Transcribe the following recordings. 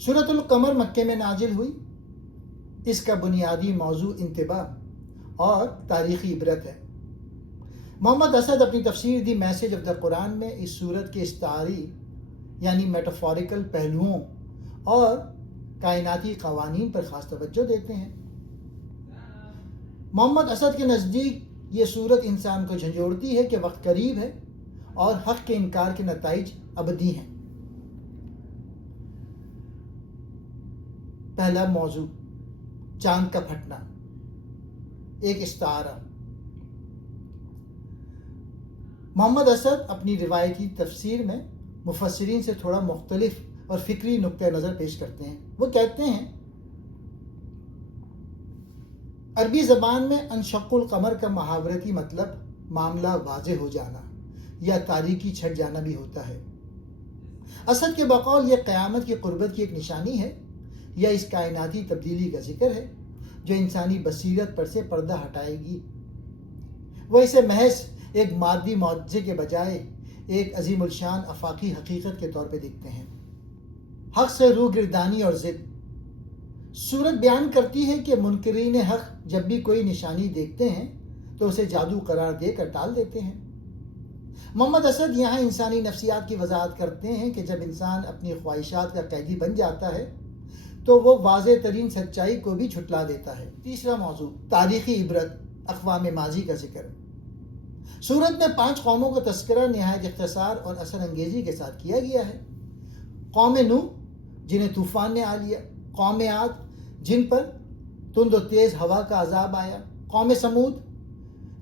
سورۃ القمر مکے میں نازل ہوئی. اس کا بنیادی موضوع انتباہ اور تاریخی عبرت ہے. محمد اسد اپنی تفسیر دی میسج آف دا قرآن میں اس سورت کے استعاری یعنی میٹافوریکل پہلوؤں اور کائناتی قوانین پر خاص توجہ دیتے ہیں. محمد اسد کے نزدیک یہ سورت انسان کو جھنجھوڑتی ہے کہ وقت قریب ہے اور حق کے انکار کے نتائج ابدی ہیں. پہلا موضوع چاند کا پھٹنا، ایک استعارہ. محمد اسد اپنی روایتی تفسیر میں مفسرین سے تھوڑا مختلف اور فکری نقطہ نظر پیش کرتے ہیں. وہ کہتے ہیں عربی زبان میں انشق القمر کا محاورتی مطلب معاملہ واضح ہو جانا یا تاریکی چھٹ جانا بھی ہوتا ہے. اسد کے بقول یہ قیامت کی قربت کی ایک نشانی ہے یا اس کائناتی تبدیلی کا ذکر ہے جو انسانی بصیرت پر سے پردہ ہٹائے گی. وہ اسے محض ایک مادی معجزے کے بجائے ایک عظیم الشان آفاقی حقیقت کے طور پہ دیکھتے ہیں. حق سے روح گردانی اور ضد. سورت بیان کرتی ہے کہ منکرین حق جب بھی کوئی نشانی دیکھتے ہیں تو اسے جادو قرار دے کر ٹال دیتے ہیں. محمد اسد یہاں انسانی نفسیات کی وضاحت کرتے ہیں کہ جب انسان اپنی خواہشات کا قیدی بن جاتا ہے تو وہ واضح ترین سچائی کو بھی جھٹلا دیتا ہے. تیسرا موضوع تاریخی عبرت، اقوام ماضی کا ذکر. سورت میں 5 قوموں کا تذکرہ نہایت اختصار اور اثر انگیزی کے ساتھ کیا گیا ہے. قوم نوح جنہیں طوفان نے آ لیا، قوم عاد جن پر تند و تیز ہوا کا عذاب آیا، قوم سمود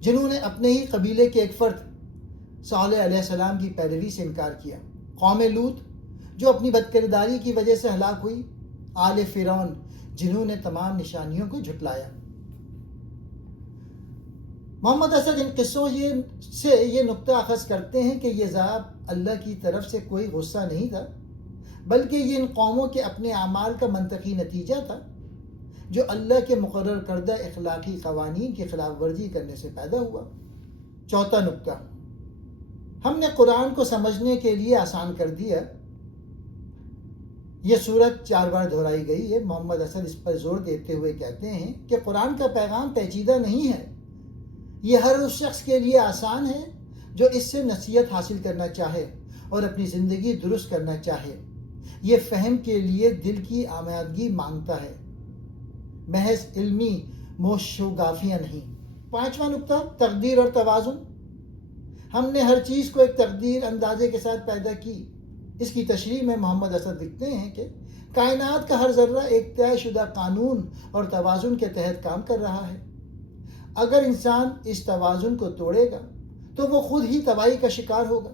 جنہوں نے اپنے ہی قبیلے کے ایک فرد صالح علیہ السلام کی پیروی سے انکار کیا، قوم لوط جو اپنی بدکرداری کی وجہ سے ہلاک ہوئی، آل فرعون جنہوں نے تمام نشانیوں کو جھٹلایا. محمد اسد ان قصوں سے یہ نقطہ اخذ کرتے ہیں کہ یہ عذاب اللہ کی طرف سے کوئی غصہ نہیں تھا بلکہ یہ ان قوموں کے اپنے اعمال کا منطقی نتیجہ تھا جو اللہ کے مقرر کردہ اخلاقی قوانین کی خلاف ورزی کرنے سے پیدا ہوا. چوتھا نقطہ، ہم نے قرآن کو سمجھنے کے لیے آسان کر دیا. یہ صورت 4 بار دہرائی گئی ہے. محمد اسد اس پر زور دیتے ہوئے کہتے ہیں کہ قرآن کا پیغام پیچیدہ نہیں ہے. یہ ہر اس شخص کے لیے آسان ہے جو اس سے نصیحت حاصل کرنا چاہے اور اپنی زندگی درست کرنا چاہے. یہ فہم کے لیے دل کی آمادگی مانگتا ہے، محض علمی موشگافیاں نہیں. 5واں نقطہ تقدیر اور توازن. ہم نے ہر چیز کو ایک تقدیر اندازے کے ساتھ پیدا کی. اس کی تشریح میں محمد اسد لکھتے ہیں کہ کائنات کا ہر ذرہ ایک طے شدہ قانون اور توازن کے تحت کام کر رہا ہے. اگر انسان اس توازن کو توڑے گا تو وہ خود ہی تباہی کا شکار ہوگا.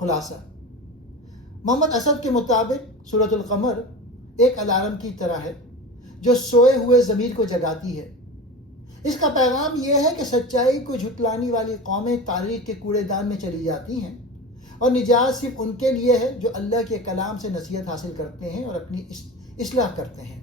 خلاصہ، محمد اسد کے مطابق سورۃ القمر ایک الارم کی طرح ہے جو سوئے ہوئے ضمیر کو جگاتی ہے. اس کا پیغام یہ ہے کہ سچائی کو جھٹلانے والی قومیں تاریخ کے کوڑے دان میں چلی جاتی ہیں اور نجات صرف ان کے لیے ہے جو اللہ کے کلام سے نصیحت حاصل کرتے ہیں اور اپنی اصلاح کرتے ہیں.